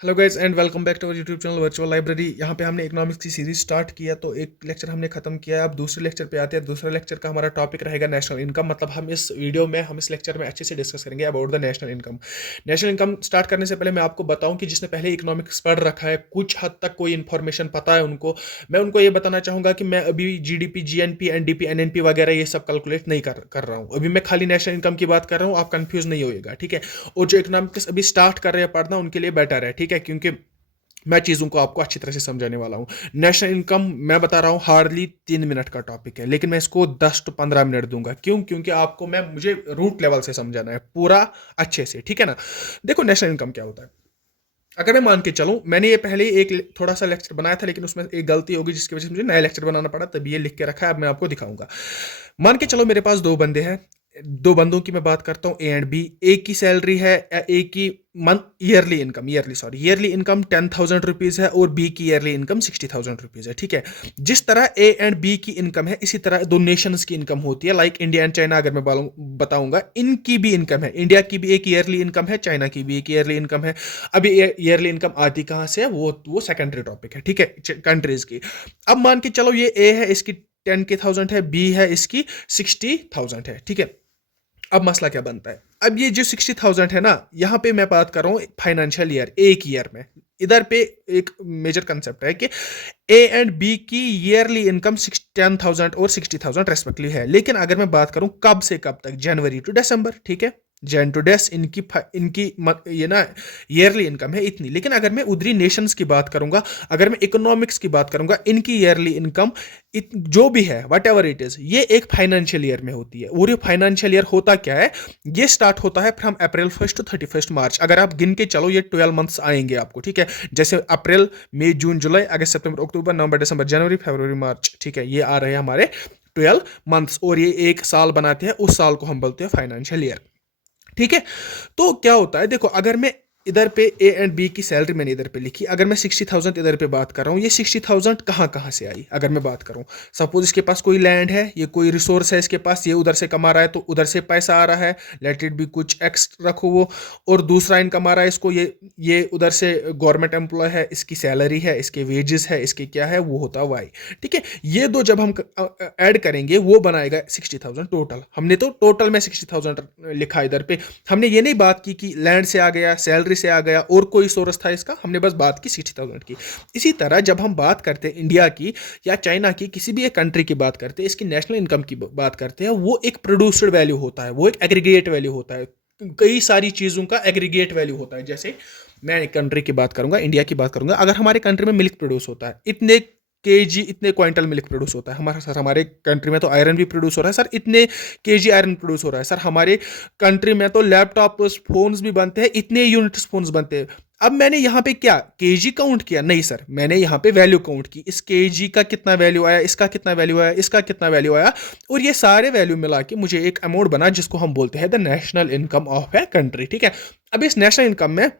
Hello guys and welcome back to our YouTube channel virtual library. यहाँ पे हमने economics की सीरीज स्टार्ट किया, तो एक लेक्चर हमने खत्म किया। अब दूसरे लेक्चर पे आते हैं। दूसरे लेक्चर का हमारा टॉपिक रहेगा नेशनल इनकम। मतलब हम इस लेक्चर में अच्छे से डिस्कस करेंगे about the national income. National income start करने से पहले मैं आपको बताऊं कि जिसने पहले इकोनॉमिक्स पढ़ रखा है, कुछ हद तक कोई इन्फॉर्मेशन पता है उनको, मैं उनको ये बताना चाहूंगा कि मैं अभी जीडीपी, जीएनपी, एनडीपी, एनएनपी वगैरह ये सब कैलकुलेट नहीं कर रहा हूँ। अभी मैं खाली नेशनल इनकम की बात कर रहा हूँ। आप कंफ्यूज नहीं होइएगा, ठीक है। और जो इकोनॉमिक्स अभी स्टार्ट कर रहे हैं पढ़ना, उनके लिए बेटर है, ठीक है, क्योंकि मैं चीज़ों को आपको अच्छी तरह से समझाने वाला हूँ। नेशनल इनकम मैं बता रहा हूँ हार्डली 3 मिनट का टॉपिक है, लेकिन मैं इसको 10 to 15 मिनट दूंगा। क्यों? क्योंकि आपको मुझे रूट लेवल से समझाना है पूरा अच्छे से, ठीक है ना। देखो नेशनल इनकम क्या होता है। अगर मैं मान के चलूं, मैंने ये पहले ही एक थोड़ा सा लेक्चर बनाया था, लेकिन उसमें एक गलती होगी जिसकी वजह से मुझे नया लेक्चर बनाना पड़ा, तभी ये लिख के रखा है। अब मैं आपको दिखाऊंगा। मान के चलो मेरे पास दो बंदे हैं। दो बंदों की मैं बात करता हूँ, ए एंड बी। ए की सैलरी है, ए की मंथ ईयरली इनकम 10,000 रुपीज है, और बी की ईयरली इनकम 60,000 रुपीज है, ठीक है। जिस तरह ए एंड बी की इनकम है, इसी तरह दो नेशंस की इनकम होती है। लाइक इंडिया एंड चाइना अगर मैं बताऊंगा, इनकी भी इनकम है। इंडिया की भी एक ईयरली इनकम है, चाइना की भी एक ईयरली इनकम है। अभी ईयरली इनकम आती कहां से है, वो सेकेंडरी टॉपिक है, ठीक है, कंट्रीज की। अब मान के चलो ये ए है, इसकी 10,000 है, बी है, इसकी 60,000 है, ठीक है। अब मसला क्या बनता है। अब ये जो 60,000 है ना, यहां पे मैं बात कर रहा हूं फाइनेंशियल ईयर, एक ईयर में। इधर पे एक मेजर कंसेप्ट है कि ए एंड बी की ईयरली इनकम 10,000 और 60,000 रेस्पेक्टिवली है। लेकिन अगर मैं बात करूं कब से कब तक, जनवरी टू दिसंबर, ठीक है। जैन टू डेस इनकी ये ना ईयरली इनकम है इतनी। लेकिन अगर मैं उधरी नेशंस की बात करूंगा, अगर मैं इकोनॉमिक्स की बात करूंगा, इनकी ईयरली इनकम जो भी है, वट एवर इट इज, ये एक फाइनेंशियल ईयर में होती है। और ये फाइनेंशियल ईयर होता क्या है, ये स्टार्ट होता है फ्रॉम अप्रैल 1 to 31 मार्च। अगर आप गिन के चलो, ये 12 मंथ्स आएंगे आपको, ठीक है। जैसे अप्रैल, मई, जून, जुलाई, अगस्त, सितंबर, अक्टूबर, नवंबर, दिसंबर, जनवरी, फरवरी, मार्च, ठीक है। ये आ रहे हैं हमारे 12 मंथ्स, और ये एक साल बनाते हैं। उस साल को हम बोलते हैं फाइनेंशियल ईयर, ठीक है। तो क्या होता है, देखो, अगर मैं इधर पे ए एंड बी की सैलरी मैंने इधर पे लिखी, अगर मैं 60,000 इधर पे बात कर रहा हूँ, ये 60,000 कहाँ कहाँ से आई अगर मैं बात करूँ। सपोज इसके पास कोई लैंड है, ये कोई रिसोर्स है इसके पास, ये उधर से कमा रहा है, तो उधर से पैसा आ रहा है। लेट इट भी कुछ एक्स रखो वो। और दूसरा इनकम आ रहा है इसको, ये उधर से गवर्नमेंट एम्प्लॉय है, इसकी सैलरी है, इसके वेजेस है, इसके क्या है, वो होता है वाई, ठीक है। ये दो जब हम ऐड करेंगे, वो बनाएगा 60,000 टोटल। हमने तो टोटल में 60,000 लिखा इधर पे। हमने ये नहीं बात की कि लैंड से आ गया, सैलरी से आ गया, और कोई सोर्स था इसका। हमने बस बात की 60,000 की। इसी तरह जब हम बात करते हैं इंडिया की या चाइना की, किसी भी एक कंट्री की बात करते हैं, इसकी नेशनल इनकम की बात करते हैं, वो एक प्रोड्यूस्ड वैल्यू होता है, वो एक एग्रीगेट वैल्यू होता है। कई सारी चीजों का एग्रीगेट वैल्यू होता है। जैसे मैं एक कंट्री की बात करूंगा, इंडिया की बात करूंगा। अगर हमारे कंट्री में मिल्क प्रोड्यूस होता है, इतने केजी, इतने क्विंटल मिल्क प्रोड्यूस होता है हमारा सर। हमारे कंट्री में तो आयरन भी प्रोड्यूस हो रहा है सर, इतने केजी आयरन प्रोड्यूस हो रहा है सर। हमारे कंट्री में तो लैपटॉप फोन्स भी बनते हैं, इतने यूनिट्स फोन्स बनते हैं। अब मैंने यहाँ पे क्या केजी काउंट किया? नहीं सर, मैंने यहाँ पे वैल्यू काउंट की। इस केजी का कितना वैल्यू आया, इसका कितना वैल्यू आया, इसका कितना वैल्यू आया, और ये सारे वैल्यू मिला के मुझे एक अमाउंट बना, जिसको हम बोलते हैं the national income of a country, ठीक है। अब इस नेशनल इनकम में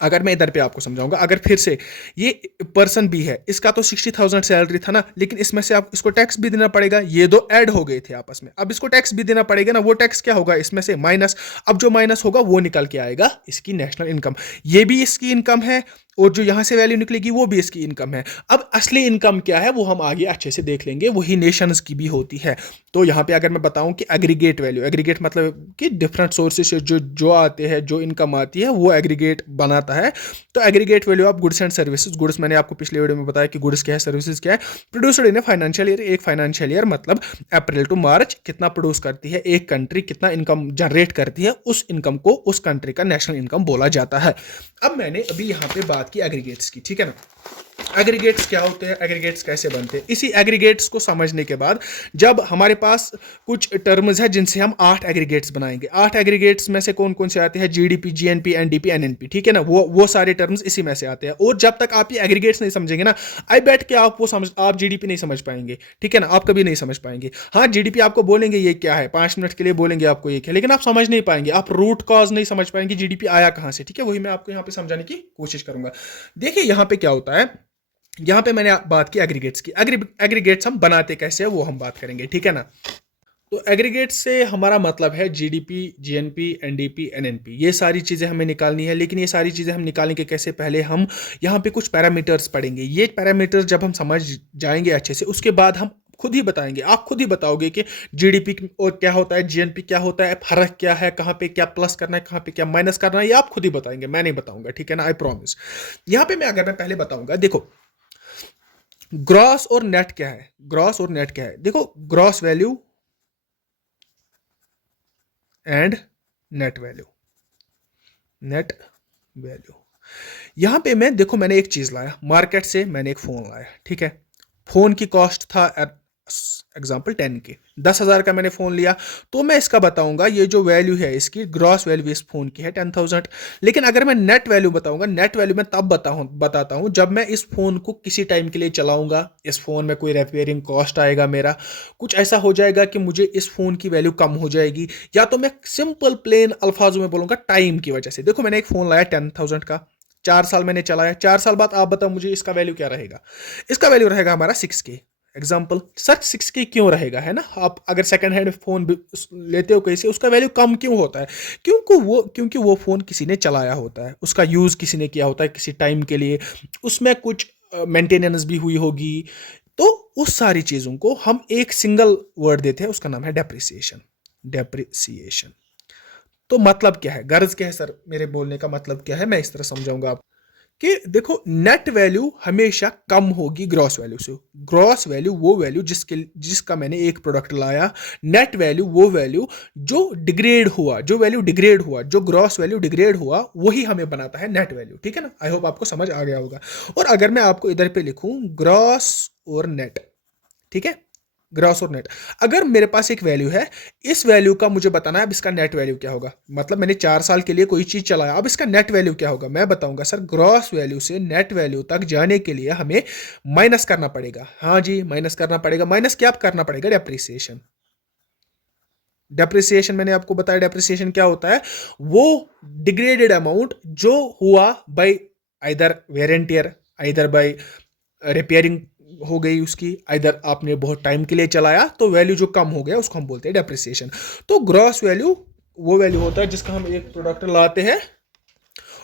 अगर मैं इधर पे आपको समझाऊंगा, अगर फिर से ये पर्सन भी है, इसका तो 60,000 सैलरी था ना, लेकिन इसमें से आप इसको टैक्स भी देना पड़ेगा। ये दो ऐड हो गए थे आपस में, अब इसको टैक्स भी देना पड़ेगा ना। वो टैक्स क्या होगा, इसमें से माइनस। अब जो माइनस होगा वो निकल के आएगा इसकी नेशनल इनकम। ये भी इसकी इनकम है, और जो यहां से वैल्यू निकलेगी वो भी इसकी इनकम है। अब असली इनकम क्या है वो हम आगे अच्छे से देख लेंगे, वही नेशंस की भी होती है। तो यहाँ पे अगर मैं बताऊं कि एग्रीगेट वैल्यू, एग्रीगेट मतलब कि डिफरेंट सोर्सेज से जो जो आते हैं, जो इनकम आती है, वो एग्रीगेट बनाता है। तो aggregate value of goods and services. Goods मैंने आपको पिछले वीडियो में बताया कि गुड्स क्या है, सर्विसेज क्या है। Produced in a financial year. एक फाइनेंशियल ईयर मतलब अप्रैल टू मार्च कितना प्रोड्यूस करती है एक कंट्री, कितना इनकम जनरेट करती है, उस इनकम को उस कंट्री का नेशनल इनकम बोला जाता है। अब मैंने अभी यहाँ पे बात की एग्रीगेट्स की, ठीक है ना। एग्रीगेट्स क्या होते हैं, एग्रीगेट्स कैसे बनते हैं, इसी एग्रीगेट्स को समझने के बाद जब हमारे पास कुछ टर्म्स है जिनसे हम 8 एग्रीगेट्स बनाएंगे। 8 एग्रीगेट्स में से कौन कौन से आते हैं, जीडीपी, जीएनपी, एनडीपी, एनएनपी, ठीक है ना। वो सारे टर्म्स इसी में से आते हैं। और जब तक आप ये एग्रीगेट्स नहीं समझेंगे ना, आई बेट कि आप जीडीपी नहीं समझ पाएंगे, ठीक है ना। आप कभी नहीं समझ पाएंगे। हाँ, जीडीपी आपको बोलेंगे ये क्या है, 5 मिनट के लिए बोलेंगे आपको ये क्या, लेकिन आप समझ नहीं पाएंगे, आप रूट कॉज नहीं समझ पाएंगे, जीडीपी आया कहां से, ठीक है। वही मैं आपको यहाँ पे समझाने की कोशिश करूंगा। देखिए यहाँ पे क्या होता है, यहां पे मैंने बात की एग्रीगेट्स की। एग्रीगेट्स हम बनाते कैसे हैं वो हम बात करेंगे, ठीक है ना। तो एग्रीगेट से हमारा मतलब है जीडीपी, जीएनपी, एनडीपी, एनएनपी, ये सारी चीज़ें हमें निकालनी है। लेकिन ये सारी चीज़ें हम निकालने के कैसे, पहले हम यहाँ पे कुछ पैरामीटर्स पढ़ेंगे। ये पैरामीटर्स जब हम समझ जाएंगे अच्छे से, उसके बाद हम खुद ही बताएंगे, आप खुद ही बताओगे कि जीडीपी और क्या होता है, जीएनपी क्या होता है, फर्क क्या है, कहाँ पे क्या प्लस करना है, कहाँ पे क्या माइनस करना है, ये आप खुद ही बताएंगे, मैं नहीं बताऊंगा, ठीक है ना, आई प्रॉमिस। यहाँ पे मैं पहले बताऊंगा, देखो ग्रॉस और नेट क्या है, ग्रॉस और नेट क्या है। देखो gross value and net value, net value. यहां पे मैं देखो, मैंने एक चीज लाया मार्केट से, मैंने एक फोन लाया, ठीक है। फोन की कॉस्ट था एग्जाम्पल 10 के, 10,000 का मैंने फोन लिया। तो मैं इसका बताऊंगा ये जो वैल्यू है इसकी, ग्रॉस वैल्यू इस फोन की है 10,000। लेकिन अगर मैं नेट वैल्यू बताऊंगा, नेट वैल्यू मैं तब बताता हूं जब मैं इस फोन को किसी टाइम के लिए चलाऊंगा, इस फोन में कोई रिपेयरिंग कॉस्ट आएगा, मेरा कुछ ऐसा हो जाएगा कि मुझे इस फोन की वैल्यू कम हो जाएगी, या तो मैं सिंपल प्लेन अल्फाजों में बोलूंगा टाइम की वजह से। देखो मैंने एक फोन लाया 10,000 का, 4 साल मैंने चलाया, 4 साल बाद आप बताओ मुझे इसका वैल्यू क्या रहेगा। इसका वैल्यू रहेगा हमारा 6K। एग्जाम्पल सर 6K क्यों रहेगा, है ना। आप अगर सेकंड हैंड फोन लेते हो कहीं से, उसका वैल्यू कम क्यों होता है, क्योंकि वो फोन किसी ने चलाया होता है, उसका यूज किसी ने किया होता है किसी टाइम के लिए, उसमें कुछ मेंटेनेंस भी हुई होगी। तो उस सारी चीजों को हम एक सिंगल वर्ड देते हैं, उसका नाम है डेप्रिसिएशन। डेप्रिसिएशन। तो मतलब क्या है, गर्ज क्या है सर मेरे बोलने का मतलब क्या है, मैं इस तरह समझाऊंगा आप कि देखो नेट वैल्यू हमेशा कम होगी ग्रॉस वैल्यू से। ग्रॉस वैल्यू वो वैल्यू जिसका मैंने एक प्रोडक्ट लाया, नेट वैल्यू वो वैल्यू जो डिग्रेड हुआ, जो वैल्यू डिग्रेड हुआ, जो ग्रॉस वैल्यू डिग्रेड हुआ, वही हमें बनाता है नेट वैल्यू, ठीक है ना। आई होप आपको समझ आ गया होगा। और अगर मैं आपको इधर पे लिखूं ग्रॉस और नेट, ठीक है, ग्रॉस और नेट, अगर मेरे पास एक वैल्यू है, इस वैल्यू का मुझे बताना है अब इसका नेट वैल्यू क्या होगा। मतलब मैंने 4 साल के लिए कोई चीज चलाया, अब इसका नेट वैल्यू क्या होगा, मैं बताऊंगा सर ग्रॉस वैल्यू से नेट वैल्यू तक जाने के लिए हमें माइनस करना पड़ेगा। हाँ जी, माइनस करना पड़ेगा। माइनस क्या करना पड़ेगा, डेप्रिसिएशन। डेप्रिसिएशन मैंने आपको बताया, डेप्रिसिएशन क्या होता है, वो डिग्रेडेड अमाउंट जो हुआ by either wear and tear, either by repairing हो गई उसकी, इधर आपने बहुत टाइम के लिए चलाया, तो वैल्यू जो कम हो गया उसको हम बोलते हैं डेप्रिसिएशन। तो ग्रॉस वैल्यू वो वैल्यू होता है जिसका हम एक प्रोडक्ट लाते हैं,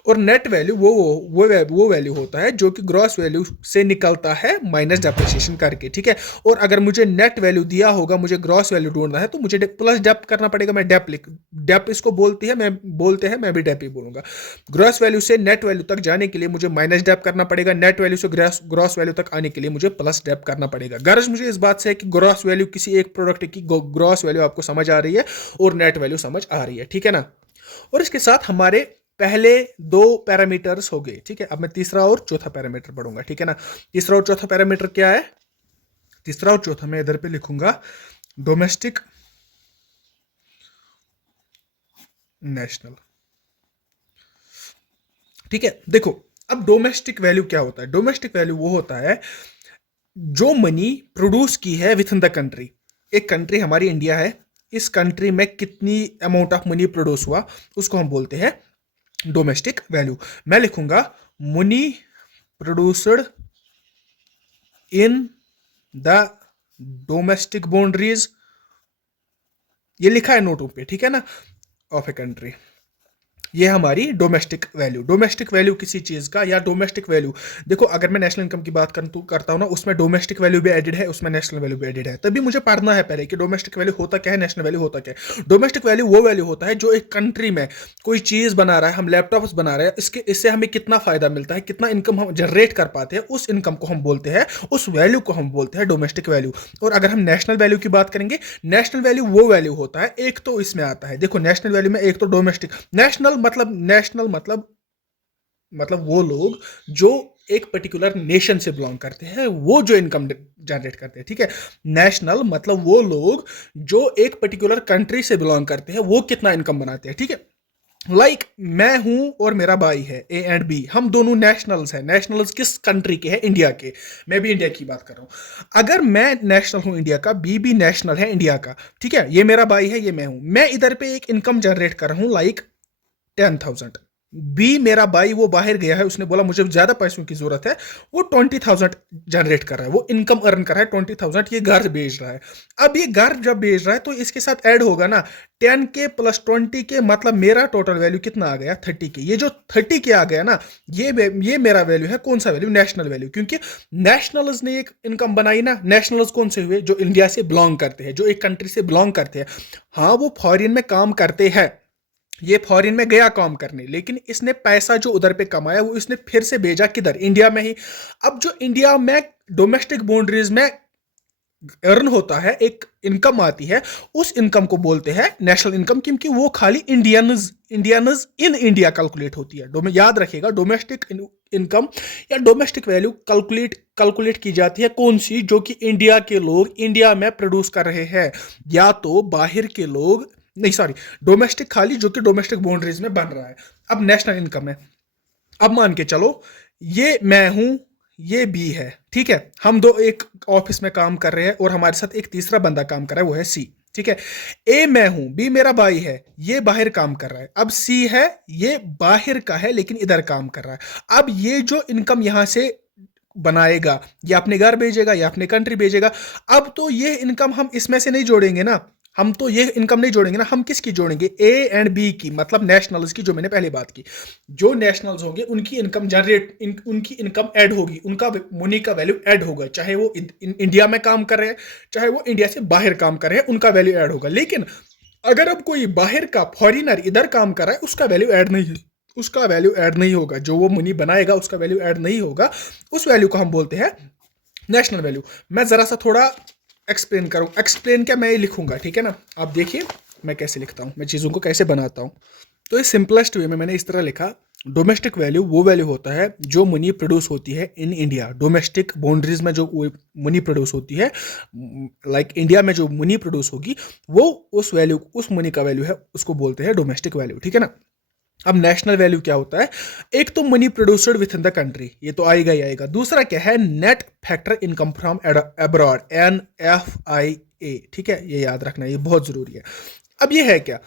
और नेट वैल्यू वो वैल्यू होता है जो कि ग्रॉस वैल्यू से निकलता है माइनस डेप्रिसिएशन करके, ठीक है। और अगर मुझे नेट वैल्यू दिया होगा, मुझे ग्रॉस वैल्यू ढूंढना है, तो मुझे प्लस डेप करना पड़ेगा। मैं डेप इसको बोलते हैं, मैं भी डेप ही बोलूंगा। ग्रॉस वैल्यू से नेट वैल्यू तक जाने के लिए मुझे माइनस डेप करना पड़ेगा, नेट वैल्यू से ग्रॉस वैल्यू तक आने के लिए मुझे प्लस डेप करना पड़ेगा। गर्ज मुझे इस बात से है कि ग्रॉस वैल्यू किसी एक प्रोडक्ट की ग्रॉस वैल्यू आपको समझ आ रही है और नेट वैल्यू समझ आ रही है, ठीक है ना। और इसके साथ हमारे पहले 2 पैरामीटर्स हो गए, ठीक है। अब मैं तीसरा और चौथा पैरामीटर पढ़ूंगा, ठीक है ना। तीसरा और चौथा पैरामीटर क्या है, तीसरा और चौथा मैं इधर पे लिखूंगा डोमेस्टिक, नेशनल, ठीक है। देखो अब डोमेस्टिक वैल्यू क्या होता है, डोमेस्टिक वैल्यू वो होता है जो मनी प्रोड्यूस की है विद इन द कंट्री। एक कंट्री हमारी इंडिया है, इस कंट्री में कितनी अमाउंट ऑफ मनी प्रोड्यूस हुआ, उसको हम बोलते हैं डोमेस्टिक वैल्यू। मैं लिखूंगा money produced in the domestic boundaries, ये लिखा है नोटों पे, ठीक है ना, ऑफ ए कंट्री। ये हमारी डोमेस्टिक वैल्यू। डोमेस्टिक वैल्यू किसी चीज का, या डोमेस्टिक वैल्यू, देखो अगर मैं नेशनल इनकम की बात करता हूं ना, उसमें डोमेस्टिक वैल्यू भी एडेड है, उसमें नेशनल वैल्यू भी एडेड है। तभी मुझे पढ़ना है पहले कि डोमेस्टिक वैल्यू होता क्या है, नेशनल वैल्यू होता क्या है। डोमेस्टिक वैल्यू वो वैल्यू होता है जो एक कंट्री में कोई चीज बना रहा है, हम लैपटॉप्स बना रहे हैं, इससे हमें कितना फायदा मिलता है, कितना इनकम हम जनरेट कर पाते हैं, उस इनकम को हम बोलते हैं, उस वैल्यू को हम बोलते हैं डोमेस्टिक वैल्यू। और अगर हम नेशनल वैल्यू की बात करेंगे, नेशनल वैल्यू वो वैल्यू होता है, एक तो इसमें आता है, देखो नेशनल वैल्यू में एक तो डोमेस्टिक, नेशनल मतलब वो लोग जो एक पर्टिकुलर नेशन से बिलोंग करते हैं, वो जो इनकम जनरेट करते हैं, ठीक है। नेशनल मतलब वो लोग जो एक पर्टिकुलर कंट्री से बिलोंग करते हैं, वो कितना इनकम बनाते हैं, ठीक है। लाइक मैं हूं और मेरा भाई है, ए एंड बी, हम दोनों नेशनल्स हैं। नेशनल्स किस कंट्री के हैं, इंडिया के। मैं भी इंडिया की बात कर रहा हूं। अगर मैं नेशनल हूं इंडिया का, बी भी नेशनल है इंडिया का, ठीक है, ये मेरा भाई है, ये मैं हूं, मैं इधर पे एक इनकम जनरेट कर रहा हूं लाइक 10,000, बी मेरा भाई वो बाहर गया है, उसने बोला मुझे ज्यादा पैसों की जरूरत है, वो 20,000 जनरेट कर रहा है, वो इनकम अर्न कर रहा है 20,000, ये घर भेज रहा है। अब ये घर जब भेज रहा है तो इसके साथ ऐड होगा ना 10K प्लस 20K, मतलब मेरा टोटल वैल्यू कितना आ गया 30K। ये जो 30K आ गया ना, ये मेरा वैल्यू है, कौन सा वैल्यू, नेशनल वैल्यू। क्योंकि नेशनल्स ने एक इनकम बनाई ना, नेशनल्स कौन से हुए, जो इंडिया से बिलोंग करते हैं, जो एक कंट्री से बिलोंग करते हैं। हाँ वो फॉरेन में काम करते हैं, ये फॉरेन में गया काम करने, लेकिन इसने पैसा जो उधर पे कमाया वो इसने फिर से भेजा किधर, इंडिया में ही। अब जो इंडिया में डोमेस्टिक बाउंड्रीज में अर्न होता है, एक इनकम आती है, उस इनकम को बोलते हैं नेशनल इनकम, क्योंकि वो खाली Indians Indians in India calculate होती है। याद रखिएगा, डोमेस्टिक इनकम या डोमेस्टिक वैल्यू कैलकुलेट की जाती है कौन सी, जो कि इंडिया के लोग इंडिया में प्रोड्यूस कर रहे हैं, या तो बाहर के लोग नहीं, सॉरी, डोमेस्टिक खाली जो कि डोमेस्टिक बाउंड्रीज में बन रहा है। अब नेशनल इनकम है, अब मान के चलो ये मैं हूं, ये बी है, ठीक है, हम दो एक ऑफिस में काम कर रहे हैं और हमारे साथ एक तीसरा बंदा काम कर रहा है, वो है सी, ठीक है। ए मैं हूं, बी मेरा भाई है, ये बाहर काम कर रहा है। अब सी है, ये बाहर का है लेकिन इधर काम कर रहा है। अब ये जो इनकम यहां से बनाएगा, या अपने घर भेजेगा या अपने कंट्री भेजेगा। अब तो ये इनकम हम इसमें से नहीं जोड़ेंगे ना, हम तो ये इनकम नहीं जोड़ेंगे ना, हम किसकी जोड़ेंगे, ए एंड बी की, मतलब नेशनल्स की, जो मैंने पहले बात की। जो नेशनल्स होंगे उनकी इनकम उनकी इनकम ऐड होगी, उनका मनी का वैल्यू ऐड होगा, चाहे वो इंडिया में काम कर रहे हैं, चाहे वो इंडिया से बाहर काम कर रहे हैं, उनका वैल्यू ऐड होगा। लेकिन अगर अब कोई बाहर का फॉरिनर इधर काम कर रहा है, उसका वैल्यू ऐड नहीं है, उसका वैल्यू ऐड नहीं होगा, जो वो मनी बनाएगा उसका वैल्यू ऐड नहीं होगा। उस वैल्यू को हम बोलते हैं नेशनल वैल्यू। मैं जरा सा थोड़ा एक्सप्लेन करूं, एक्सप्लेन क्या मैं लिखूंगा, ठीक है ना, आप देखिए मैं कैसे लिखता हूं, मैं चीज़ों को कैसे बनाता हूं। तो इस सिंपलेस्ट वे में मैंने इस तरह लिखा, डोमेस्टिक वैल्यू वो वैल्यू होता है जो मनी प्रोड्यूस होती है इन इंडिया, डोमेस्टिक बाउंड्रीज में जो मनी प्रोड्यूस होती है, लाइक इंडिया में जो मनी प्रोड्यूस होगी, वो उस वैल्यू, उस मनी का वैल्यू है, उसको बोलते हैं डोमेस्टिक वैल्यू, ठीक है ना। अब नेशनल वैल्यू क्या होता है, एक तो money produced with in the country, ये तो आएगा ही आएगा। दूसरा क्या है, net factor income from abroad, NFIA, ठीक है, ये याद रखना, ये बहुत जरूरी है। अब ये है क्या,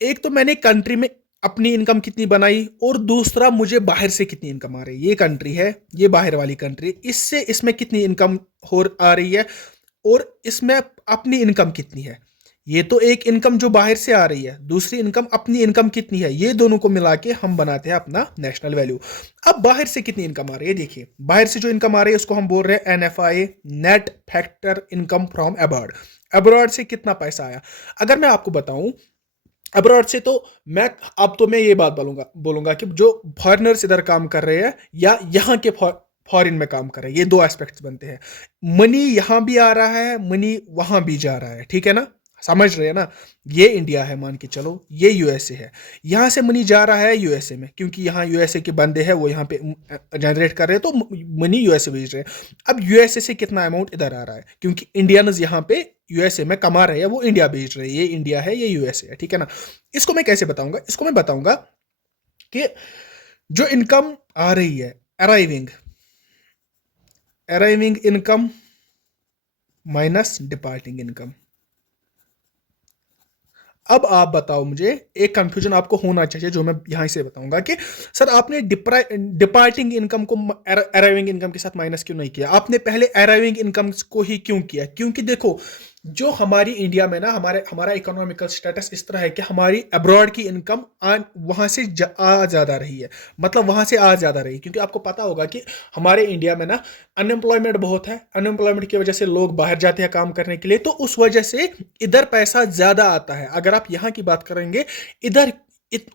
एक तो मैंने कंट्री में अपनी इनकम कितनी बनाई, और दूसरा मुझे बाहर से कितनी इनकम आ रही है। ये कंट्री है, ये बाहर वाली कंट्री, इससे इसमें कितनी इनकम हो आ रही है, और इसमें अपनी इनकम कितनी है। ये तो एक इनकम जो बाहर से आ रही है, दूसरी इनकम अपनी इनकम कितनी है, ये दोनों को मिला के हम बनाते हैं अपना नेशनल वैल्यू। अब बाहर से कितनी इनकम आ रही है, देखिए बाहर से जो इनकम आ रही है उसको हम बोल रहे हैं NFI, net factor income from abroad. Abroad से कितना पैसा आया, अगर मैं आपको बताऊं अब्रॉड से, तो मैं अब तो मैं ये बात बोलूंगा कि जो फॉरेनर्स इधर काम कर रहे हैं या यहाँ के फॉरेन में काम कर रहे हैं, ये दो एस्पेक्ट्स बनते हैं। मनी यहाँ भी आ रहा है, मनी वहां भी जा रहा है, ठीक है ना, समझ रहे हैं ना। ये इंडिया है मान के चलो, ये USA है, यहाँ से मनी जा रहा है USA में, क्योंकि यहाँ USA के बंदे हैं, वो यहाँ पे जनरेट कर रहे हैं, तो मनी USA भेज रहे हैं। अब USA से कितना अमाउंट इधर आ रहा है, क्योंकि इंडियंस यहाँ पे USA में कमा रहे हैं, वो इंडिया भेज रहे हैं, ये इंडिया है, ये USA है, ठीक है ना। इसको मैं कैसे बताऊंगा, इसको मैं बताऊंगा कि जो इनकम आ रही है, arriving income minus departing income. अब आप बताओ मुझे, एक कंफ्यूजन आपको होना चाहिए जो मैं यहां से बताऊंगा कि सर आपने डिपार्टिंग इनकम को अराइविंग इनकम के साथ माइनस क्यों नहीं किया, आपने पहले अराइविंग इनकम को ही क्यों किया। क्योंकि देखो, जो हमारी इंडिया में ना, हमारा इकोनॉमिकल स्टेटस इस तरह है कि हमारी अब्रॉड की इनकम वहां से आ ज्यादा रही है, मतलब वहां से आ ज्यादा रही, क्योंकि आपको पता होगा कि हमारे इंडिया में ना अनएम्प्लॉयमेंट बहुत है, अनएम्प्लॉयमेंट की वजह से लोग बाहर जाते हैं काम करने के लिए, तो उस वजह से इधर पैसा ज्यादा आता है। अगर आप यहाँ की बात करेंगे, इधर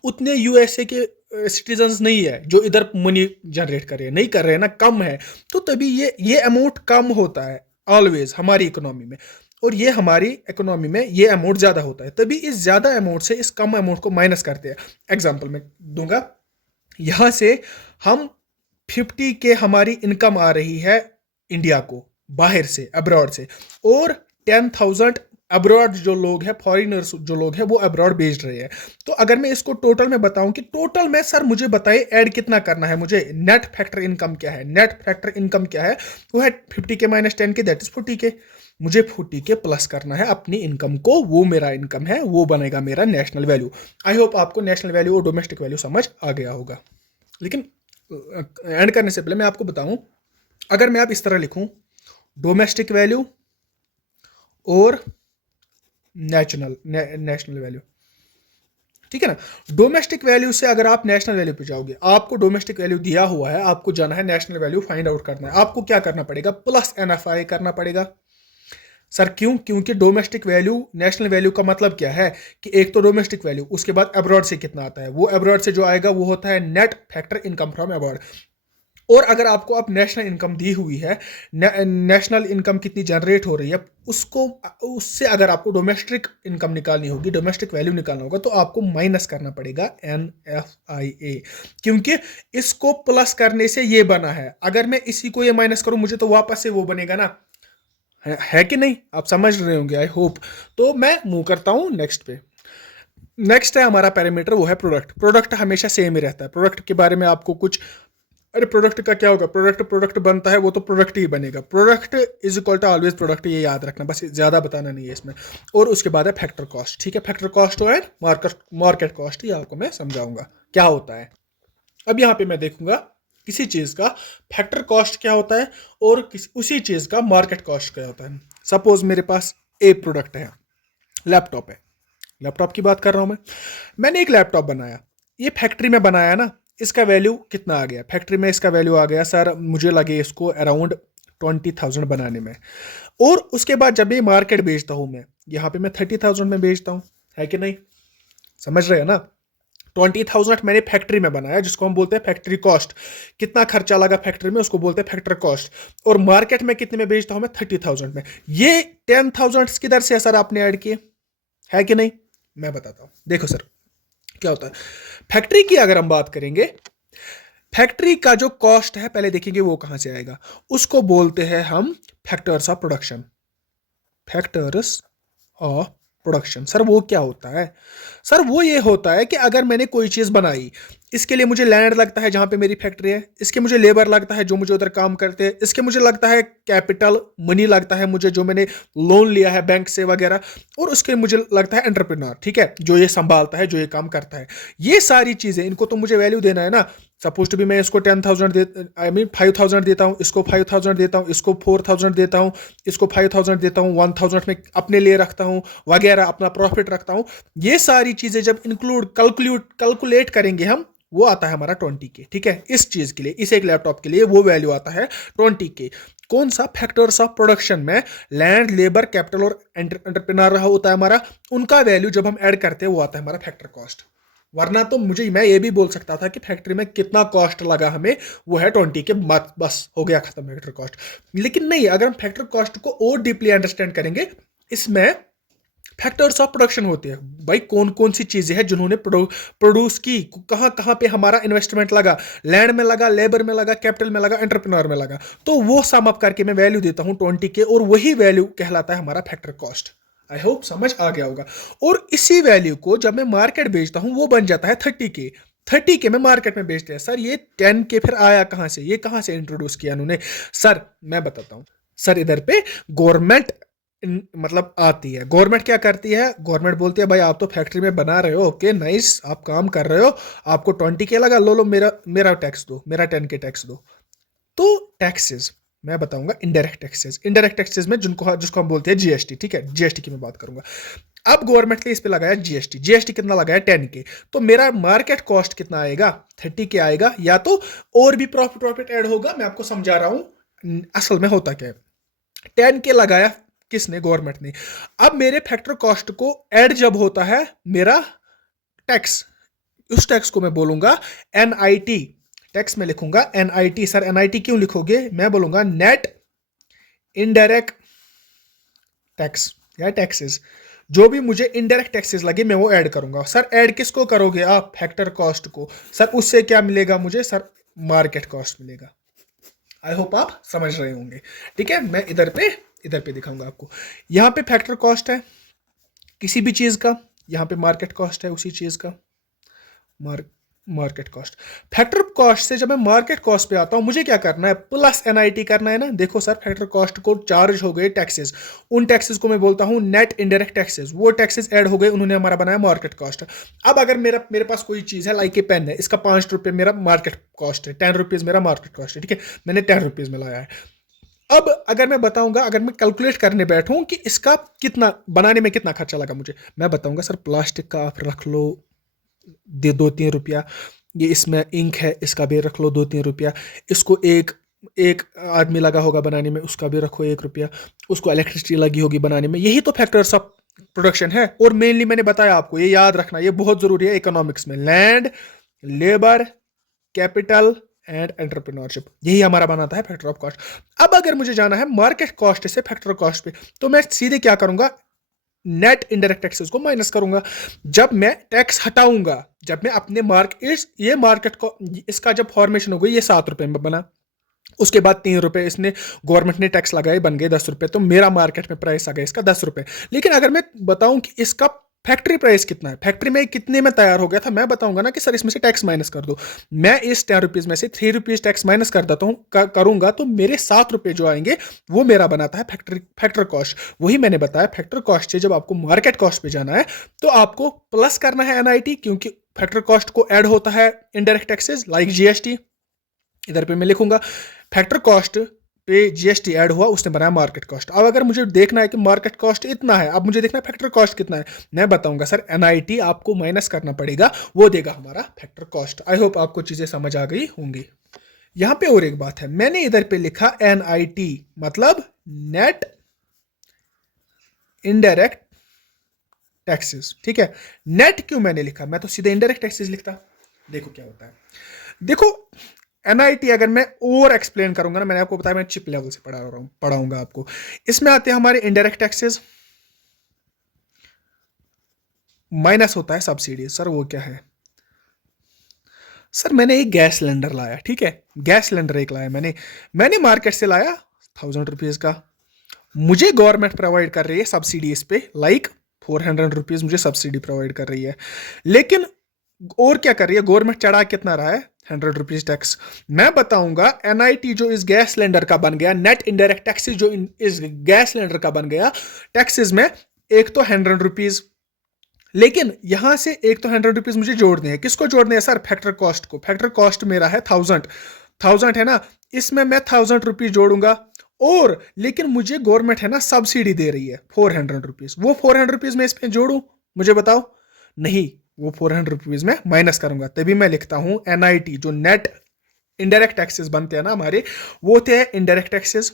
उतने USA के सिटीजन्स नहीं है जो इधर मनी जनरेट कर रहे हैं, नहीं कर रहे हैं ना, कम है, तो तभी ये अमाउंट कम होता है ऑलवेज हमारी इकोनॉमी में, और ये हमारी इकोनॉमी में ये अमाउंट ज्यादा होता है, तभी इस ज्यादा अमाउंट से इस कम अमाउंट को माइनस करते हैं। एग्जांपल मैं दूंगा, यहां से हम 50 के हमारी इनकम आ रही है इंडिया को बाहर से, अब्रॉड से, और 10,000 अब्रॉड जो लोग हैं, फॉरिनर्स जो लोग हैं, वो अब्रॉड भेज रहे हैं। तो अगर मैं इसको टोटल में बताऊं कि टोटल में सर मुझे बताइए ऐड कितना करना है, मुझे नेट फैक्टर इनकम क्या है, नेट फैक्टर इनकम क्या है, वो है 50 के माइनस 10 के, दैट इज 40 के। मुझे 40K प्लस करना है अपनी इनकम को, वो मेरा इनकम है, वो बनेगा मेरा नेशनल वैल्यू। आई होप आपको नेशनल वैल्यू और डोमेस्टिक वैल्यू समझ आ गया होगा। लेकिन एंड करने से पहले मैं आपको बताऊं, अगर मैं आप इस तरह लिखूं डोमेस्टिक वैल्यू और नेशनल वैल्यू, ठीक है ना, डोमेस्टिक वैल्यू से अगर आप नेशनल वैल्यू पे जाओगे, आपको डोमेस्टिक वैल्यू दिया हुआ है, आपको जाना है नेशनल वैल्यू फाइंड आउट करना है, आपको क्या करना पड़ेगा, प्लस NFI करना पड़ेगा। सर क्यों? क्योंकि डोमेस्टिक वैल्यू नेशनल वैल्यू का मतलब क्या है कि एक तो डोमेस्टिक वैल्यू, उसके बाद अब्रॉड से कितना आता है, वो अब्रॉड से जो आएगा वो होता है net factor income from abroad. और अगर आपको अब नेशनल इनकम दी हुई है, नेशनल इनकम कितनी जनरेट हो रही है, उसको उससे अगर आपको डोमेस्टिक इनकम निकालनी होगी, डोमेस्टिक वैल्यू निकालना होगा, तो आपको माइनस करना पड़ेगा NFIA, क्योंकि इसको प्लस करने से ये बना है। अगर मैं इसी को ये माइनस करूं, मुझे तो वापस से वो बनेगा ना, है कि नहीं? आप समझ रहे होंगे आई होप। तो मैं मूव करता हूं नेक्स्ट पे। नेक्स्ट है हमारा पैरामीटर, वो है प्रोडक्ट। प्रोडक्ट हमेशा सेम ही रहता है। प्रोडक्ट के बारे में आपको कुछ, अरे प्रोडक्ट का क्या होगा, प्रोडक्ट बनता है, वो तो प्रोडक्ट ही बनेगा। Product is equal to always product, ये याद रखना, बस ज़्यादा बताना नहीं है इसमें। और उसके बाद है फैक्टर कॉस्ट, ठीक है, फैक्टर कॉस्ट और मार्केट कॉस्ट, ये आपको मैं समझाऊंगा क्या होता है। अब यहाँ पे मैं देखूंगा किसी चीज़ का फैक्टर कॉस्ट क्या होता है और उसी चीज़ का मार्केट कॉस्ट क्या होता है। सपोज मेरे पास एक प्रोडक्ट है, लैपटॉप है, लैपटॉप की बात कर रहा हूँ मैंने एक लैपटॉप बनाया, ये फैक्ट्री में बनाया ना, इसका वैल्यू कितना आ गया फैक्ट्री में, इसका वैल्यू आ गया सर, मुझे लगे इसको अराउंड 20,000 बनाने में। और उसके बाद जब ये मार्केट बेचता हूँ मैं, यहाँ पे मैं 30,000 में बेचता हूँ, है कि नहीं? समझ रहे हैं ना? 20,000 मैंने फैक्ट्री में बनाया, जिसको हम बोलते हैं फैक्ट्री कॉस्ट। कितना खर्चा लगा फैक्ट्री में, उसको बोलते हैं फैक्टर कॉस्ट। और मार्केट में कितने में बेचता हूँ मैं? 30,000 में। ये 10,000 किधर से सर आपने ऐड किए, है कि नहीं? मैं बताता हूँ, देखो सर क्या होता है। फैक्ट्री की अगर हम बात करेंगे, फैक्ट्री का जो कॉस्ट है पहले देखेंगे वो कहां से आएगा, उसको बोलते हैं हम factors of production. Factors of production, sir वो क्या होता है? सर वो ये होता है कि अगर मैंने कोई चीज बनाई, इसके लिए मुझे लैंड लगता है जहां पे मेरी फैक्ट्री है, इसके मुझे लेबर लगता है जो मुझे उधर काम करते हैं, इसके मुझे लगता है कैपिटल मनी लगता है मुझे जो मैंने लोन लिया है बैंक से वगैरह, और उसके मुझे लगता है एंटरप्रेन्योर, ठीक है, जो ये संभालता है, जो ये काम करता है। ये सारी चीजें, इनको तो मुझे वैल्यू देना है ना। सपोज टू भी मैं इसको 10,000 दे, आई मीन 5,000 देता हूँ, इसको 5,000 देता हूँ, इसको 4,000 देता हूँ, इसको 5,000 देता हूँ, 1,000 में अपने लिए रखता हूँ वगैरह, अपना प्रॉफिट रखता हूँ। ये सारी चीजें जब इंक्लूड कैलकुलेट करेंगे हम, वो आता है हमारा 20K, ठीक है। इस चीज के लिए, इस एक लैपटॉप के लिए वो वैल्यू आता है 20K। कौन सा? फैक्टर्स ऑफ प्रोडक्शन में लैंड, लेबर, कैपिटल और एंटरप्रेन्योर रहा होता है हमारा, उनका वैल्यू जब हम ऐड करते हैं वो आता है हमारा फैक्टर कॉस्ट। वरना तो मैं ये भी बोल सकता था कि फैक्ट्री में कितना कॉस्ट लगा हमें, वो है 20K, बस हो गया खत्म फैक्टर कॉस्ट। लेकिन नहीं, अगर हम फैक्टर कॉस्ट को और डीपली अंडरस्टैंड करेंगे, इसमें फैक्टर्स ऑफ प्रोडक्शन होते हैं भाई, कौन कौन सी चीजें हैं जिन्होंने प्रोड्यूस की, कहां कहां पे हमारा इन्वेस्टमेंट लगा, लैंड में लगा, लेबर में लगा, कैपिटल में लगा, एंटरप्रेन्योर में लगा, तो वो सम अप करके मैं वैल्यू देता हूं 20K, और वही वैल्यू कहलाता है हमारा फैक्टर कॉस्ट। आई होप समझ आ गया होगा। और इसी वैल्यू को जब मैं मार्केट बेचता हूं, वो बन जाता है 30K। 30K में मार्केट में बेचते हैं। सर ये 10K फिर आया कहां से, ये कहां से इंट्रोड्यूस किया उन्होंने? सर मैं बताता हूं। सर इधर पे गवर्नमेंट मतलब आती है। गवर्नमेंट क्या करती है? गवर्नमेंट बोलती है भाई आप तो फैक्ट्री में बना रहे हो, ओके नाइस, आप काम कर रहे हो, आपको 20K लगा, लो मेरा टैक्स दो, मेरा 10K टैक्स दो। तो टैक्सेस मैं बताऊंगा, इनडायरेक्ट टैक्सेस। इनडायरेक्ट टैक्सेस में जिसको हम बोलते हैं GST, ठीक है, GST की मैं बात करूंगा। अब गवर्नमेंट ने इस पे लगाया GST कितना लगाया? 10K। तो मेरा मार्केट कॉस्ट कितना आएगा? 30K आएगा। या तो और भी प्रॉफिट ऐड होगा, मैं आपको समझा रहा हूं असल में होता क्या है। 10K लगाया किसने? गवर्नमेंट ने। अब मेरे फैक्टर कॉस्ट को ऐड जब होता है मेरा टैक्स, उस टैक्स को मैं बोलूंगा NIT। टैक्स में लिखूंगा NIT। सर NIT क्यों लिखोगे? मैं बोलूंगा नेट इनडायरेक्ट टैक्स या टैक्सेस। जो भी मुझे इनडायरेक्ट टैक्सेस लगे मैं वो ऐड करूंगा। सर ऐड किसको करोगे आप? फैक्टर कॉस्ट को। सर उससे क्या मिलेगा मुझे? सर मार्केट कॉस्ट मिलेगा। आई होप आप समझ रहे होंगे, ठीक है। मैं इधर पे दिखाऊंगा आपको। यहां पे फैक्टर कॉस्ट है किसी भी चीज का, यहां पे मार्केट कॉस्ट है उसी चीज का, मार्केट कॉस्ट। फैक्टर कॉस्ट से जब मैं मार्केट कॉस्ट पे आता हूं, मुझे क्या करना है, प्लस एनआईटी करना है ना। देखो सर, फैक्टर कॉस्ट को चार्ज हो गए टैक्सेस, उन टैक्सेस को मैं बोलता हूं नेट इनडायरेक्ट टैक्सेस, वो टैक्सेस ऐड हो गए, उन्होंने हमारा बनाया मार्केट कॉस्ट। अब अगर मेरे पास कोई चीज है, लाइक ए पेन है, इसका 5 रुपये मेरा मार्केट कॉस्ट है, 10 रुपीज मेरा मार्केट कॉस्ट है, ठीक है, मैंने 10 रुपीज में लाया है। अब अगर मैं बताऊंगा, अगर मैं कैलकुलेट करने बैठूं कि इसका कितना बनाने में कितना खर्चा लगा मुझे, मैं बताऊंगा सर प्लास्टिक का आप रख लो दे 2-3 रुपया, ये इसमें इंक है, इसका भी रख लो 2-3 रुपया, इसको एक एक आदमी लगा होगा बनाने में, उसका भी रखो 1 रुपया, उसको इलेक्ट्रिसिटी लगी होगी बनाने में। यही तो फैक्टर्स ऑफ प्रोडक्शन है। और मेनली मैंने बताया आपको, ये याद रखना, ये बहुत जरूरी है इकोनॉमिक्स में, land, labour, capital and entrepreneurship, यही हमारा बनाता है फैक्टर ऑफ कॉस्ट। अब अगर मुझे जाना है मार्केट कॉस्ट से फैक्टर कॉस्ट पे, तो मैं सीधे क्या करूंगा, नेट इनडायरेक्ट टैक्सेस को माइनस करूंगा। जब मैं टैक्स हटाऊंगा, जब मैं अपने ये मार्केट को, इसका जब फॉर्मेशन हो गई, ये 7 रुपए में बना, उसके बाद 3 रुपए इसने गवर्नमेंट ने टैक्स लगाए, बन गए 10 रुपए, तो मेरा मार्केट में प्राइस आ गया इसका 10 रुपए। लेकिन अगर मैं बताऊं कि इसका फैक्ट्री प्राइस कितना है, फैक्ट्री में कितने में तैयार हो गया था, मैं बताऊंगा ना कि सर इसमें से टैक्स माइनस कर दो। मैं इस 10 रुपीज में से 3 रुपीज टैक्स माइनस कर देता हूं, करूंगा, तो मेरे 7 रुपए जो आएंगे वो मेरा बनाता है फैक्टर कॉस्ट। वही मैंने बताया, फैक्टर कॉस्ट से जब आपको मार्केट कॉस्ट पे जाना है तो आपको प्लस करना है एनआईटी, क्योंकि फैक्टर कॉस्ट को ऐड होता है इनडायरेक्ट टैक्सेस लाइक जीएसटी। इधर पे मैं लिखूंगा फैक्टर कॉस्ट पे जीएसटी ऐड हुआ, उसने बनाया मार्केट कॉस्ट। अब अगर मुझे देखना है कि मार्केट कॉस्ट इतना है, अब मुझे देखना है फैक्टर कॉस्ट कितना है, मैं बताऊंगा सर एनआईटी आपको माइनस करना पड़ेगा, वो देगा हमारा फैक्टर कॉस्ट। आई होप आपको चीजें समझ आ गई होंगी। यहां पे और एक बात है, मैंने इधर पे लिखा एनआईटी मतलब नेट इनडायरेक्ट टैक्सेस, ठीक है। नेट क्यों मैंने लिखा, मैं तो सीधे इनडायरेक्ट टैक्सेस लिखता। देखो क्या होता है, देखो एनआईटी अगर मैं और एक्सप्लेन करूंगा ना, मैंने आपको बताया मैं चिप लेवल से पढ़ाऊंगा आपको। इसमें आते हैं हमारे इनडायरेक्ट टैक्सेस, माइनस होता है सब्सिडी। सर वो क्या है, सर मैंने एक गैस सिलेंडर लाया, ठीक है, गैस सिलेंडर एक लाया मैंने मार्केट से लाया 1000 रुपीज का, मुझे गवर्नमेंट प्रोवाइड कर रही है सब्सिडी इस पे, लाइक 400 रुपीज मुझे सब्सिडी प्रोवाइड कर रही है। लेकिन और क्या कर रही है गवर्नमेंट, चढ़ा कितना रहा है 100 रुपीज टैक्स। मैं बताऊंगा एनआईटी जो इस गैस सिलेंडर का बन गया, नेट इनडायरेक्ट टैक्सेस जो इस गैस सिलेंडर का बन गया टैक्सेस में, एक तो 100 रुपीज, लेकिन यहां से एक तो 100 रुपीज मुझे जोड़ने हैं, किसको जोड़ने हैं सर, फैक्टर कॉस्ट को। फैक्टर कॉस्ट मेरा है 1000 है ना, इसमें मैं 1000 रुपीज जोड़ूंगा। और लेकिन मुझे गवर्नमेंट है ना सब्सिडी दे रही है 400 रुपीज, वो 400 रुपीज में इसमें जोड़ू, मुझे बताओ, नहीं, वो 400 रुपीज में माइनस करूंगा। तभी मैं लिखता हूं एनआईटी जो नेट इनडायरेक्ट टैक्सेस बनते हैं ना हमारे, वो होते हैं indirect taxes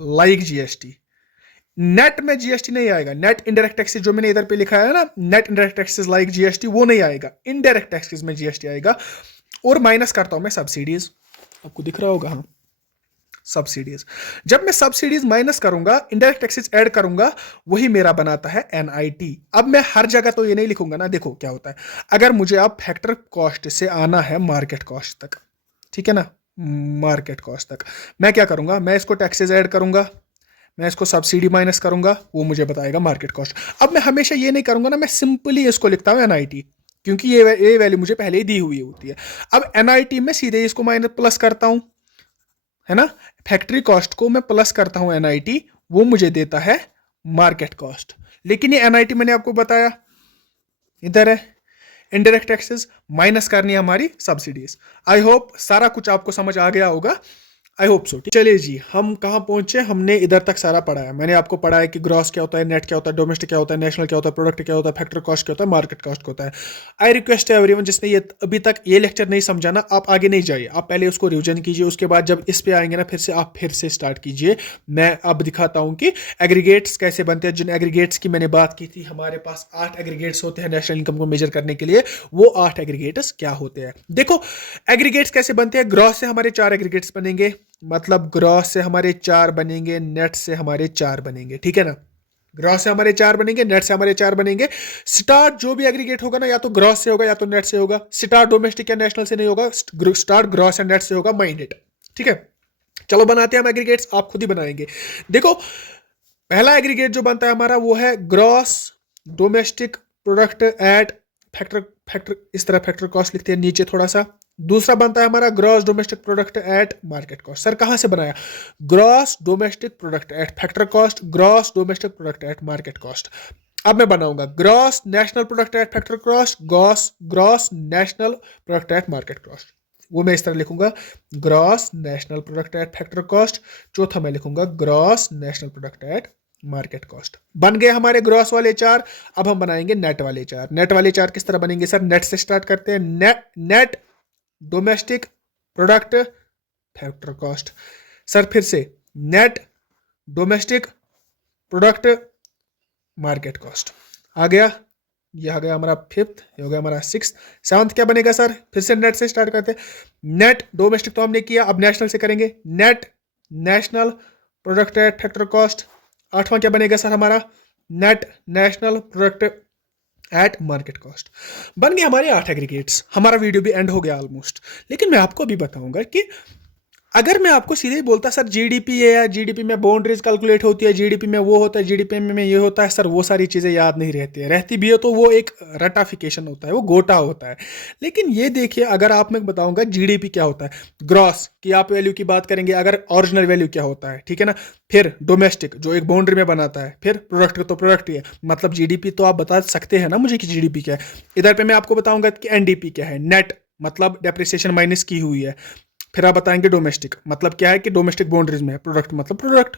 like GST. Net में जीएसटी नहीं आएगा, नेट इनडायरेक्ट टैक्सेस जो मैंने इधर पे लिखा है ना, net indirect taxes like GST, वो नहीं आएगा, इनडायरेक्ट टैक्सेस में जीएसटी आएगा। और माइनस करता हूं मैं सब्सिडीज, आपको दिख रहा होगा, हाँ सब्सिडीज। जब मैं सब्सिडीज माइनस करूंगा, इनडायरेक्ट टैक्सेस ऐड करूंगा, वही मेरा बनाता है एनआईटी। अब मैं हर जगह तो ये नहीं लिखूंगा ना, देखो क्या होता है, अगर मुझे अब फैक्टर कॉस्ट से आना है मार्केट कॉस्ट तक, ठीक है ना, मार्केट कॉस्ट तक, मैं क्या करूंगा, मैं इसको टैक्सेस ऐड करूंगा, मैं इसको सब्सिडी माइनस करूंगा, वो मुझे बताएगा मार्केट कॉस्ट। अब मैं हमेशा ये नहीं करूंगा ना, मैं सिंपली इसको लिखता हूं एनआईटी, क्योंकि ये वैल्यू मुझे पहले ही दी हुई होती है। अब एनआईटी में सीधे इसको माइनस प्लस करता हूं, है ना, फैक्ट्री कॉस्ट को मैं प्लस करता हूं एनआईटी, वो मुझे देता है मार्केट कॉस्ट। लेकिन ये एनआईटी मैंने आपको बताया इधर है, इनडायरेक्ट टैक्सेस माइनस करनी है हमारी सब्सिडीज। आई होप सारा कुछ आपको समझ आ गया होगा, आई होप सो। चलिए जी, हम कहाँ पहुंचे, हमने इधर तक सारा पढ़ा है। मैंने आपको पढ़ाया कि ग्रॉस क्या होता है, नेट क्या होता है, डोमेस्टिक क्या होता है, नेशनल क्या होता है, प्रोडक्ट क्या होता है, फैक्टर कॉस्ट क्या होता है, मार्केट कॉस्ट क्या होता है। आई रिक्वेस्ट एवरीवन जिसने ये अभी तक ये लेक्चर नहीं समझा ना, आप आगे नहीं जाइए, आप पहले उसको रिविजन कीजिए, उसके बाद जब इस पे आएंगे ना फिर से आप फिर से स्टार्ट कीजिए। मैं अब दिखाता हूँ कि एग्रीगेट्स कैसे बनते हैं। जिन एग्रीगेट्स की मैंने बात की थी, हमारे पास 8 एग्रीगेट्स होते हैं नेशनल इनकम को मेजर करने के लिए, वो 8 एग्रीगेट्स क्या होते हैं। देखो एग्रीगेट्स कैसे बनते हैं, ग्रॉस से हमारे 4 एग्रीगेट्स बनेंगे, मतलब ग्रॉस से हमारे 4 बनेंगे, नेट से हमारे 4 बनेंगे, ठीक है ना, ग्रॉस से हमारे 4 बनेंगे, नेट से हमारे 4 बनेंगे। स्टार्ट जो भी एग्रीगेट होगा ना, या तो ग्रॉस से होगा या तो नेट से होगा। स्टार्ट डोमेस्टिक या नेशनल से नहीं होगा, स्टार्ट ग्रॉस एंड नेट से होगा, माइंडेड, ठीक है। चलो बनाते हैं हम एग्रीगेट्स, आप खुद ही बनाएंगे। देखो पहला एग्रीगेट जो बनता है हमारा वो है gross domestic product at factor factor इस तरह फैक्टर कॉस्ट लिखते हैं नीचे थोड़ा सा। दूसरा बनता है हमारा gross domestic product at market cost. Sir कहाँ से बनाया? Gross domestic product at factor cost, gross domestic product at market cost. अब मैं बनाऊंगा gross national product at factor cost, gross national product at market cost. वो मैं इस तरह लिखूंगा, gross national product at factor cost. चौथा मैं लिखूंगा gross national product at market cost. बन गए हमारे ग्रॉस वाले चार। अब हम बनाएंगे नेट वाले चार। नेट वाले चार किस तरह बनेंगे सर? नेट से स्टार्ट करते हैं। Net domestic product factor cost. Sir फिर से net domestic product market cost. आ गया, ये आ गया हमारा फिफ्थ, ये हो गया हमारा सिक्स। सेवंथ क्या बनेगा सर? फिर से नेट से स्टार्ट करते हैं। नेट डोमेस्टिक तो हमने किया, अब नेशनल से करेंगे। Net national product at factor cost. आठवां क्या बनेगा सर हमारा? Net national product at market cost. बन गए हमारे 8 एग्रीगेट्स। हमारा वीडियो भी एंड हो गया ऑलमोस्ट। लेकिन मैं आपको अभी बताऊंगा कि अगर मैं आपको सीधे ही बोलता सर जीडीपी है या जीडीपी में बाउंड्रीज कैलकुलेट होती है, जीडीपी में वो होता है, जीडीपी में ये होता है, सर वो सारी चीज़ें याद नहीं रहती है। रहती भी है तो वो एक रटाफिकेशन होता है, वो गोटा होता है। लेकिन ये देखिए, अगर आप मैं बताऊंगा जीडीपी क्या होता है, ग्रॉस की आप वैल्यू की बात करेंगे, अगर ओरिजिनल वैल्यू क्या होता है, ठीक है ना। फिर डोमेस्टिक जो एक बाउंड्री में बनाता है, फिर प्रोडक्ट तो प्रोडक्ट ही है, मतलब जीडीपी तो आप बता सकते हैं ना मुझे कि जीडीपी क्या है। इधर पे मैं आपको बताऊंगा कि एनडीपी क्या है, नेट मतलब डेप्रिसिएशन माइनस की हुई है। फिर आप बताएंगे डोमेस्टिक मतलब क्या है कि डोमेस्टिक बाउंड्रीज में है, प्रोडक्ट मतलब प्रोडक्ट।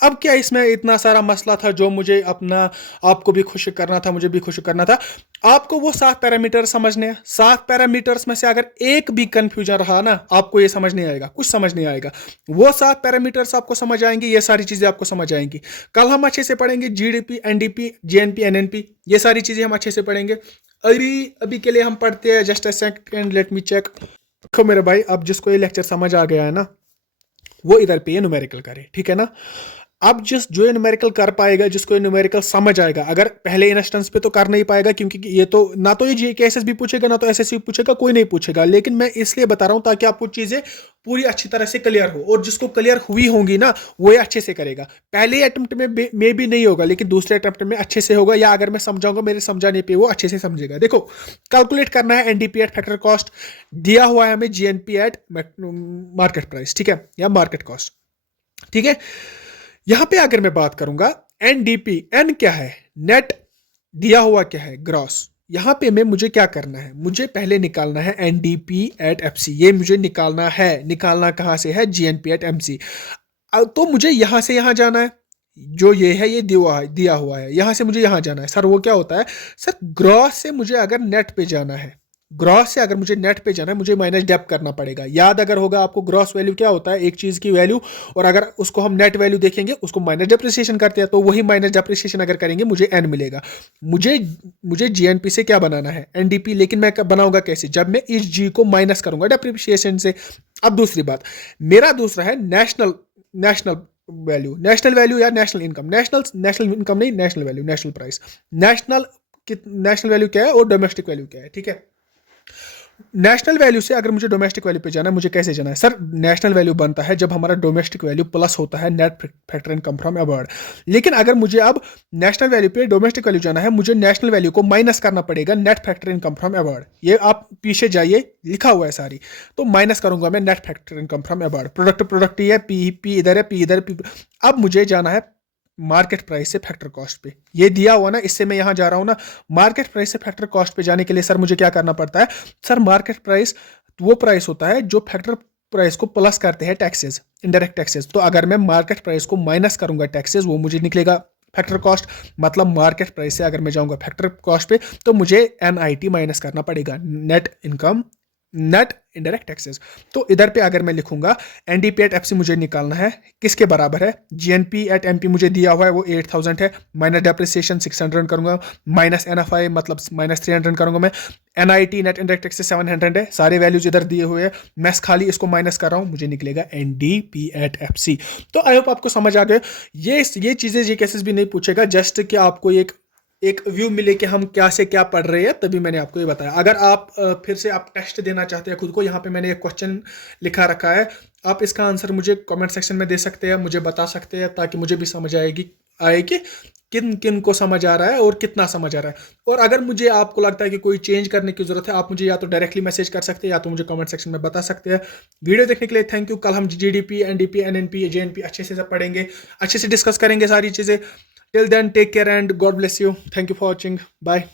अब क्या इसमें इतना सारा मसला था जो मुझे अपना आपको भी खुश करना था, मुझे भी खुश करना था। आपको वो 7 पैरामीटर समझने हैं। 7 पैरामीटर्स में से अगर एक भी कंफ्यूजन रहा ना, आपको ये समझ नहीं आएगा, कुछ समझ नहीं आएगा। वो 7 पैरामीटर्स आपको समझ आएंगे, ये सारी चीजें आपको समझ आएंगी। कल हम अच्छे से पढ़ेंगे जीडीपी, एनडीपी, जीएनपी, एनएनपी, ये सारी चीजें हम अच्छे से पढ़ेंगे। अभी के लिए हम पढ़ते हैं, just a second, let me check. देखो मेरे भाई, अब जिसको ये लेक्चर समझ आ गया है ना, वो इधर पे ये न्यूमेरिकल करे, ठीक है ना। अब जो ये न्यूमेरिकल कर पाएगा, जिसको ये न्यूमेरिकल समझ आएगा, अगर पहले इंस्टेंस पे तो कर नहीं पाएगा, क्योंकि ये तो ना तो ये जीकेएसएस भी पूछेगा, ना तो एसएससी पूछेगा, कोई नहीं पूछेगा। लेकिन मैं इसलिए बता रहा हूं ताकि आपको चीजें पूरी अच्छी तरह से क्लियर हो, और जिसको क्लियर हुई होंगी ना, वो ये अच्छे से करेगा। पहले अटेम्प्ट में भी नहीं होगा, लेकिन दूसरे अटेम्प्ट में अच्छे से होगा, या अगर मैं समझाऊंगा मेरे समझाने पे वो अच्छे से समझेगा। देखो, कैलकुलेट करना है एनडीपी एट फैक्टर कॉस्ट, दिया हुआ है हमें जीएनपी एट मार्केट प्राइस, ठीक है, या मार्केट कॉस्ट, ठीक है। यहां पे अगर मैं बात करूंगा एनडीपी, एन क्या है? नेट, दिया हुआ क्या है? ग्रॉस। यहां पे मैं मुझे क्या करना है? मुझे पहले निकालना है एनडीपी एट एफसी, ये मुझे निकालना है। निकालना कहां से है? GNP at MC. तो मुझे यहां से यहां जाना है, जो ये है ये दिया हुआ है, यहां से मुझे यहां जाना है। सर वो क्या होता है? सर ग्रॉस से मुझे अगर नेट पे जाना है, ग्रॉस से अगर मुझे नेट पे जाना है, मुझे माइनस डेप करना पड़ेगा। याद अगर होगा आपको, ग्रॉस वैल्यू क्या होता है? एक चीज की वैल्यू, और अगर उसको हम नेट वैल्यू देखेंगे, उसको माइनस डेप्रिसिएशन करते हैं, तो वही माइनस डेप्रिसिएशन अगर करेंगे मुझे एन मिलेगा। मुझे मुझे जीएनपी से क्या बनाना है? एनडीपी। लेकिन मैं बनाऊंगा कैसे? जब मैं इस जी को माइनस करूंगा डेप्रिसिएशन से। अब दूसरी बात, मेरा दूसरा है नेशनल नेशनल वैल्यू या नेशनल इनकम। नेशनल इनकम नहीं, national value, national price. National value क्या है और डोमेस्टिक वैल्यू क्या है, ठीक है। नेशनल वैल्यू से अगर मुझे डोमेस्टिक वैल्यू पे जाना है, मुझे कैसे जाना है? सर नेशनल वैल्यू बनता है जब हमारा डोमेस्टिक वैल्यू प्लस होता है नेट फैक्टर इनकम फ्रॉम अबॉर्ड। लेकिन अगर मुझे अब नेशनल वैल्यू पे डोमेस्टिक वैल्यू जाना है, मुझे नेशनल वैल्यू को माइनस करना पड़ेगा नेट फैक्टर इनकम फ्रॉम अबॉर्ड। ये आप पीछे जाइए, लिखा हुआ है सारी, तो माइनस करूंगा मैं net factor income from abroad. Product ही है, पी इधर है, पी इधर, पी। अब मुझे जाना है मार्केट प्राइस से फैक्टर कॉस्ट पे। ये दिया हुआ ना, इससे मैं यहां जा रहा हूं ना। मार्केट प्राइस से फैक्टर कॉस्ट पे जाने के लिए सर मुझे क्या करना पड़ता है? सर मार्केट प्राइस वो प्राइस होता है जो फैक्टर प्राइस को प्लस करते हैं टैक्सेस, इनडायरेक्ट टैक्सेस। तो अगर मैं मार्केट प्राइस को माइनस करूंगा टैक्सेस, वो मुझे निकलेगा फैक्टर कॉस्ट। मतलब मार्केट प्राइस से अगर मैं जाऊंगा फैक्टर कॉस्ट पे, तो मुझे एनआईटी माइनस करना पड़ेगा, net income, net indirect taxes. तो इधर पे अगर मैं लिखूंगा एनडीपी एट एफसी मुझे निकालना है, किसके बराबर है? जीएनपी एट एमपी मुझे दिया हुआ है वो 8000 है, माइनस डेप्रिसिएशन 600 करूंगा, माइनस एनएफआई मतलब माइनस 300 करूंगा मैं। एनआईटी नेट इनडायरेक्ट टैक्सेस 700 है, सारे वैल्यूज इधर दिए हुए हैं, मैं खाली इसको माइनस कर रहा हूं, मुझे निकलेगा एनडीपी एट एफसी। तो आई होप आपको समझ आ गए। ये चीजें जी केसेस भी नहीं पूछेगा, जस्ट कि आपको एक व्यू मिले कि हम क्या से क्या पढ़ रहे हैं, तभी मैंने आपको ये बताया। अगर आप फिर से आप टेस्ट देना चाहते हैं खुद को, यहाँ पे मैंने एक क्वेश्चन लिखा रखा है, आप इसका आंसर मुझे कमेंट सेक्शन में दे सकते हैं, मुझे बता सकते हैं, ताकि मुझे भी समझ आएगी। आए कि किन किन को समझ आ रहा है और कितना समझ आ रहा है। और अगर मुझे आपको लगता है कि कोई चेंज करने की जरूरत है, आप मुझे या तो डायरेक्टली मैसेज कर सकते हैं या तो मुझे कमेंट सेक्शन में बता सकते हैं। वीडियो देखने के लिए थैंक यू। कल हम जीडीपी, एनडीपी, एनएनपी, जेएनपी अच्छे से सब पढ़ेंगे, अच्छे से डिस्कस करेंगे सारी चीज़ें। Till then take care and God bless you. Thank you for watching. Bye.